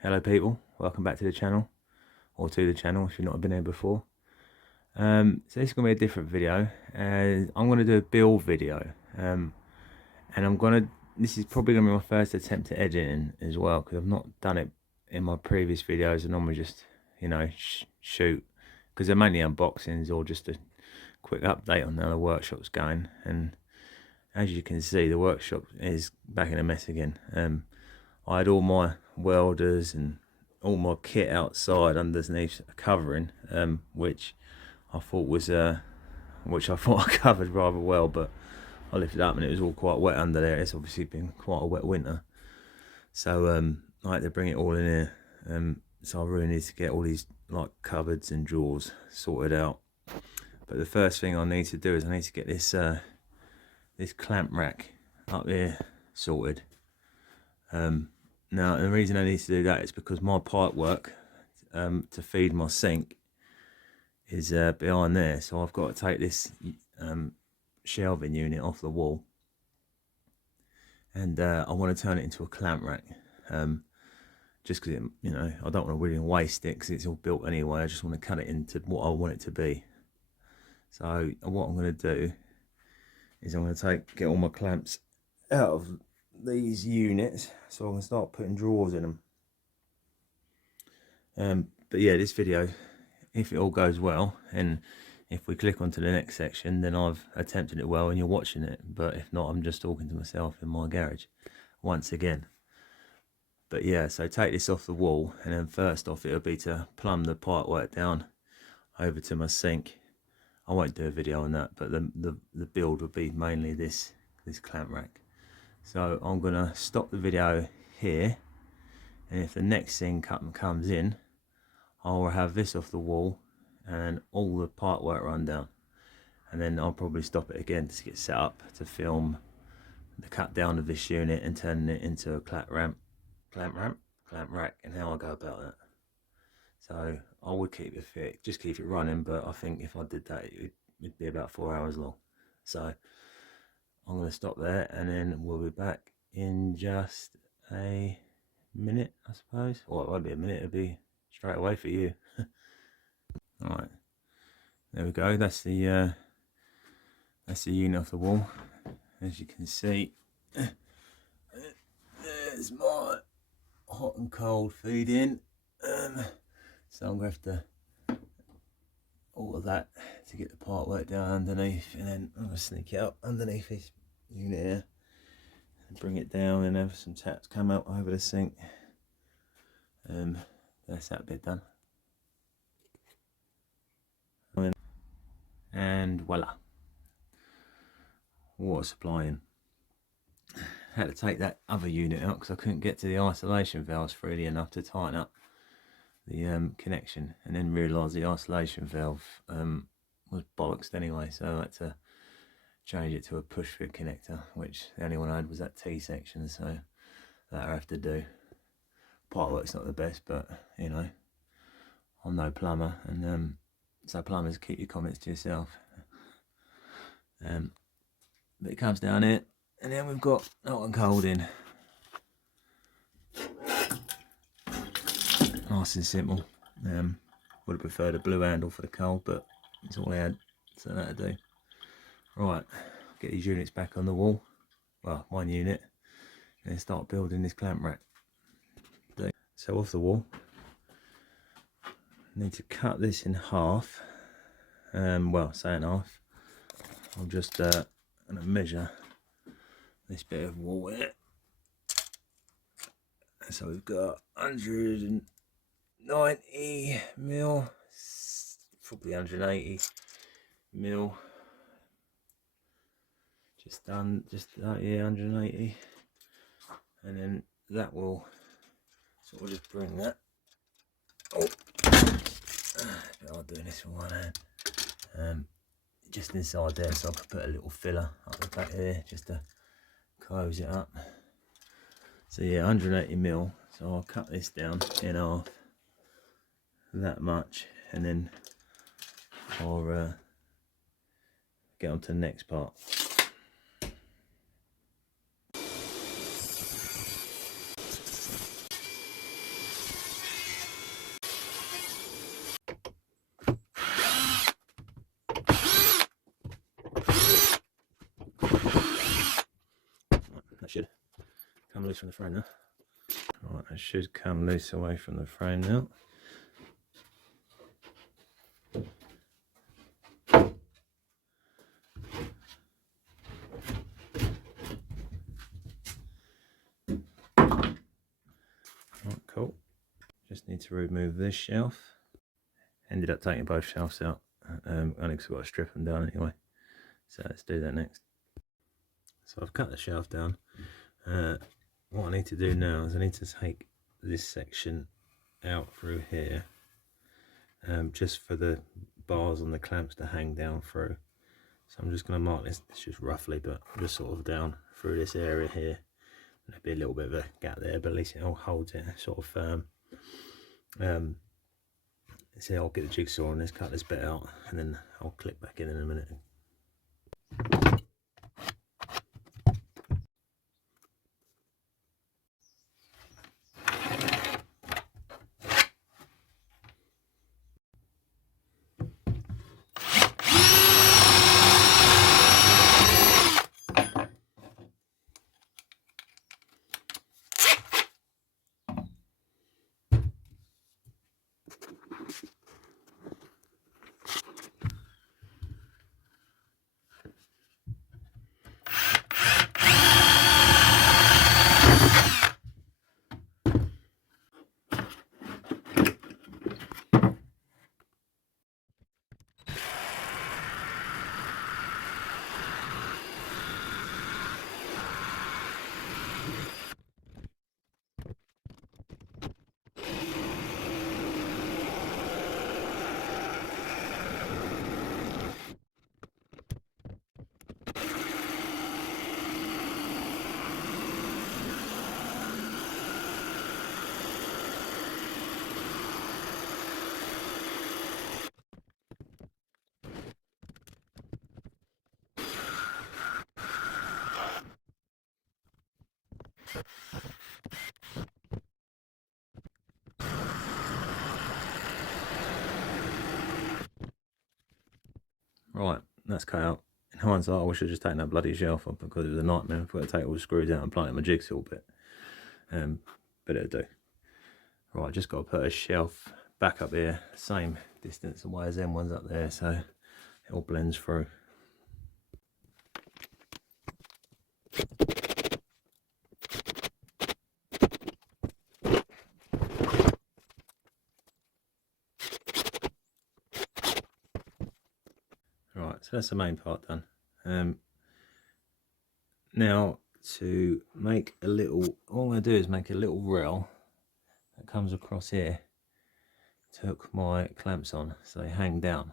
Hello people, welcome back to the channel, or to the channel if you've not been here before. So this is going to be a different video. I'm going to do a build video, and this is probably going to be my first attempt at editing as well, because I've not done it in my previous videos. I normally just, shoot, because they're mainly unboxings or just a quick update on how the workshop's going. And as you can see, the workshop is back in a mess again. I had all my welders and all my kit outside underneath a covering, which I thought I covered rather well, but I lifted up and it was all quite wet under there. It's obviously been quite a wet winter, so I had to bring it all in here. So I really need to get all these like cupboards and drawers sorted out. But the first thing I need to do is I need to get this this clamp rack up here sorted. Now the reason I need to do that is because my pipe work to feed my sink is behind there, so I've got to take this shelving unit off the wall, and I want to turn it into a clamp rack, just because I don't want to really waste it because it's all built anyway. I just want to cut it into what I want it to be. So what I'm going to do is I'm going to get all my clamps out of these units so I can start putting drawers in them. But yeah, this video, if it all goes well and if we click onto the next section, then I've attempted it well and you're watching it. But if not, I'm just talking to myself in my garage once again. But yeah, so take this off the wall, and then first off it'll be to plumb the pipe work down over to my sink. I won't do a video on that, but the build will be mainly this clamp rack. So I'm gonna stop the video here, and if the next thing comes in, I'll have this off the wall and all the pipe work run down, and then I'll probably stop it again to get set up to film the cut down of this unit and turning it into a clamp rack, and how I go about that. So I would keep it fit, just keep it running, but I think if I did that it'd be about 4 hours long. So I'm going to stop there, and then we'll be back in just a minute, I suppose. Or it won't be a minute, it'll be straight away for you. Alright, there we go. That's the unit off the wall. As you can see, there's my hot and cold feed in. So I'm going to have to all of that to get the pipe work down underneath, and then I'm going to sneak it up underneath this unit here and bring it down and have some taps come out over the sink. That's that bit done, and voila, water supply in. Had to take that other unit out because I couldn't get to the isolation valves freely enough to tighten up the connection, and then realised the isolation valve was bollocks anyway, so I had to change it to a push fit connector, which the only one I had was that T section, so that I have to do. Pipe work's not the best, but I'm no plumber, and so plumbers, keep your comments to yourself. But it comes down here, and then we've got hot and cold in. Nice and simple. Would have preferred a blue handle for the cold, but it's all I had, so that'll do. Right, get these units back on the wall. Well, one unit, and then start building this clamp rack. So off the wall, I need to cut this in half. Well, say in half. I'll just gonna measure this bit of wall here. So we've got 190 mil, probably 180 mil. Yeah, 180, and then that will sort of just bring that. I'll do this with one hand. Just inside there, so I can put a little filler up the back here just to close it up. So yeah, 180 mil. So I'll cut this down in half, that much, and then I'll get on to the next part. loose from the frame now. Right, it should come loose away from the frame now. Right, cool. Just need to remove this shelf. Ended up taking both shelves out. Only because I've got to strip them down anyway. So let's do that next. So I've cut the shelf down. What I need to do now is I need to take this section out through here, just for the bars on the clamps to hang down through. So I'm just going to mark this just roughly, but just sort of down through this area here. There'll be a little bit of a gap there, but at least it all holds it sort of firm. So I'll get the jigsaw on this, cut this bit out, and then I'll click back in a minute. Right, that's cut out. In hindsight, I wish I'd just taken that bloody shelf off because it was a nightmare. I've got to take all the screws out and plant my jigsaw bit. But it'll do. Right, just got to put a shelf back up here, same distance away as them ones up there, so it all blends through. Right, so that's the main part done. Now to make a little, all I'm going to do is make a little rail that comes across here to hook my clamps on so they hang down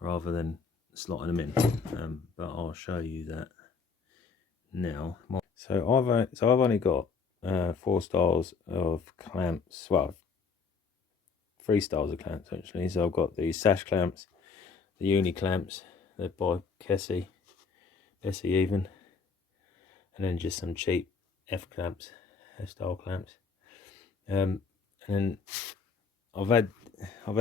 rather than slotting them in. But I'll show you that now. So I've only got 4 styles of clamps, well 3 styles of clamps actually. So I've got the sash clamps, the uni clamps, they're by Bessie even, and then just some cheap F clamps, F style clamps. And then I've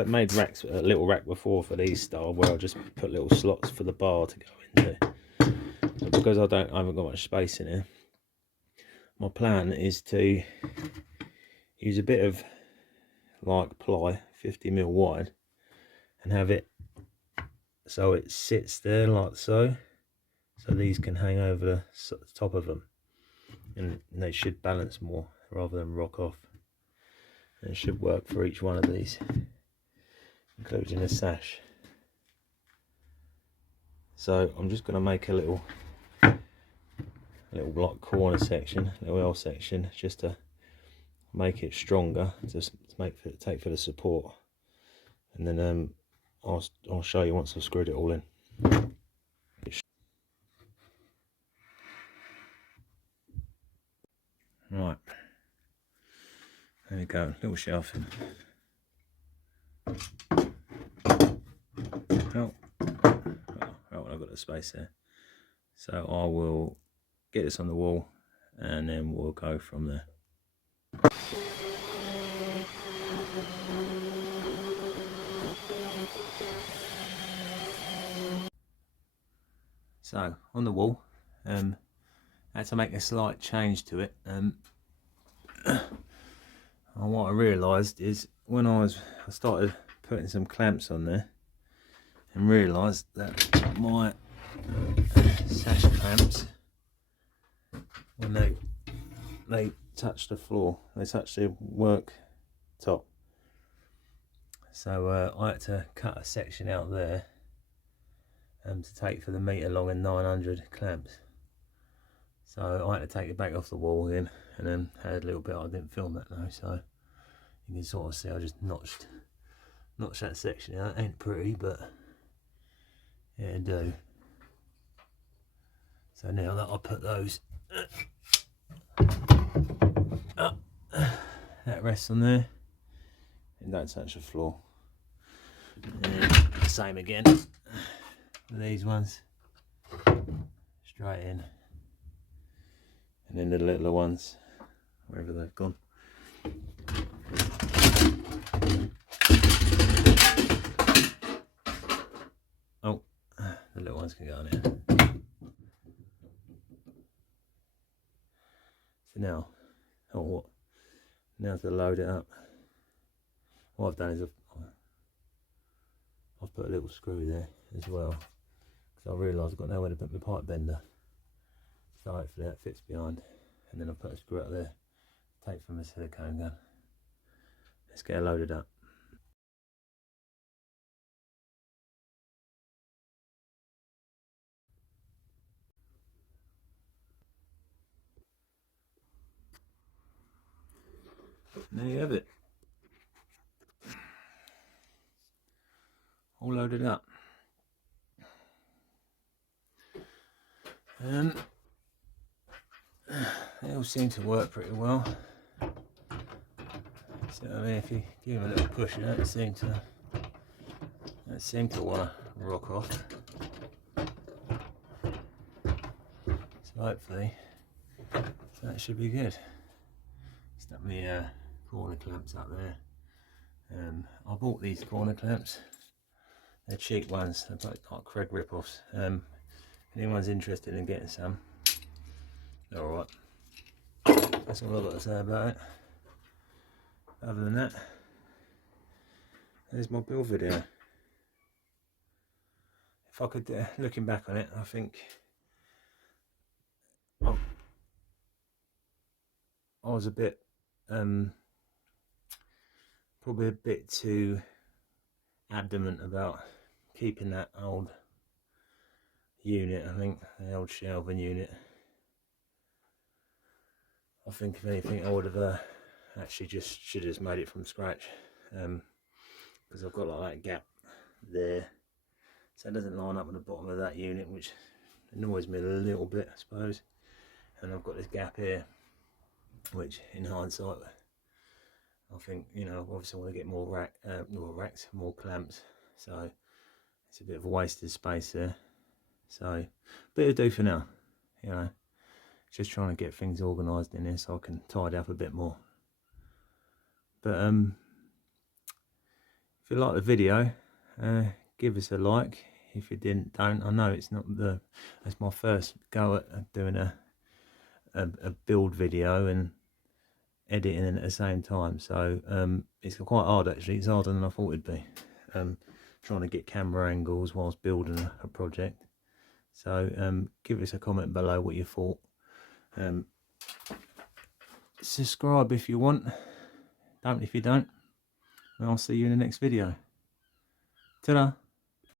made racks, a little rack before for these style where I just put little slots for the bar to go into. But because I haven't got much space in here, my plan is to use a bit of like ply, 50mm wide, and have it so it sits there like so. So these can hang over the top of them, and they should balance more rather than rock off. And it should work for each one of these, including the sash. So I'm just going to make a little like corner section, little L section, just to make it stronger, just to take for the support, and then I'll show you once I've screwed it all in. Right, there we go, little shelving. Oh, I've got the space there. So I will get this on the wall and then we'll go from there. So on the wall, I had to make a slight change to it. what I realised is when I started putting some clamps on there and realised that my sash clamps, when they touch the floor, they touch the work top, so I had to cut a section out there to take for the metre long and 900 clamps. So I had to take it back off the wall again, and then had a little bit. I didn't film that though, so you can sort of see I just notched that section out. Ain't pretty, but yeah, it'll do. So now that I put those up, that rests on there, and don't touch the floor. And same again with these ones, straight in, and then the littler ones wherever they've gone. Oh, the little ones can go on here. So now, now to load it up. What I've done is I've put a little screw there as well, because I realised I've got nowhere to put my pipe bender. So hopefully that fits behind, and then I'll put a screw up there, take from a silicone gun. Let's get it loaded up. There you have it, all loaded up. They all seem to work pretty well. So I mean, if you give them a little push, it don't seem to want to rock off. So hopefully that should be good. Stuck my corner clamps up there. I bought these corner clamps. They're cheap ones. They're like Craig rip-offs. Anyone's interested in getting some, they're alright. That's all I've got to say about it. Other than that, there's my build video. If I could, looking back on it, I think I was a bit, probably a bit too adamant about keeping that old unit. I think the old shelving unit. I think if anything, I would have actually should have just made it from scratch, because I've got like that gap there, so it doesn't line up with the bottom of that unit, which annoys me a little bit, I suppose. And I've got this gap here, which in hindsight, I think, you know, obviously I want to get more racks, more clamps, so it's a bit of a wasted space there. So, but it'll do for now, you know. Just trying to get things organised in here so I can tidy up a bit more. But if you like the video, give us a like. If you don't. I know it's my first go at doing a build video and editing at the same time, so it's quite hard actually. It's harder than I thought it'd be, trying to get camera angles whilst building a project. So give us a comment below what you thought. Subscribe if you want, don't if you don't, and I'll see you in the next video. Ta-da!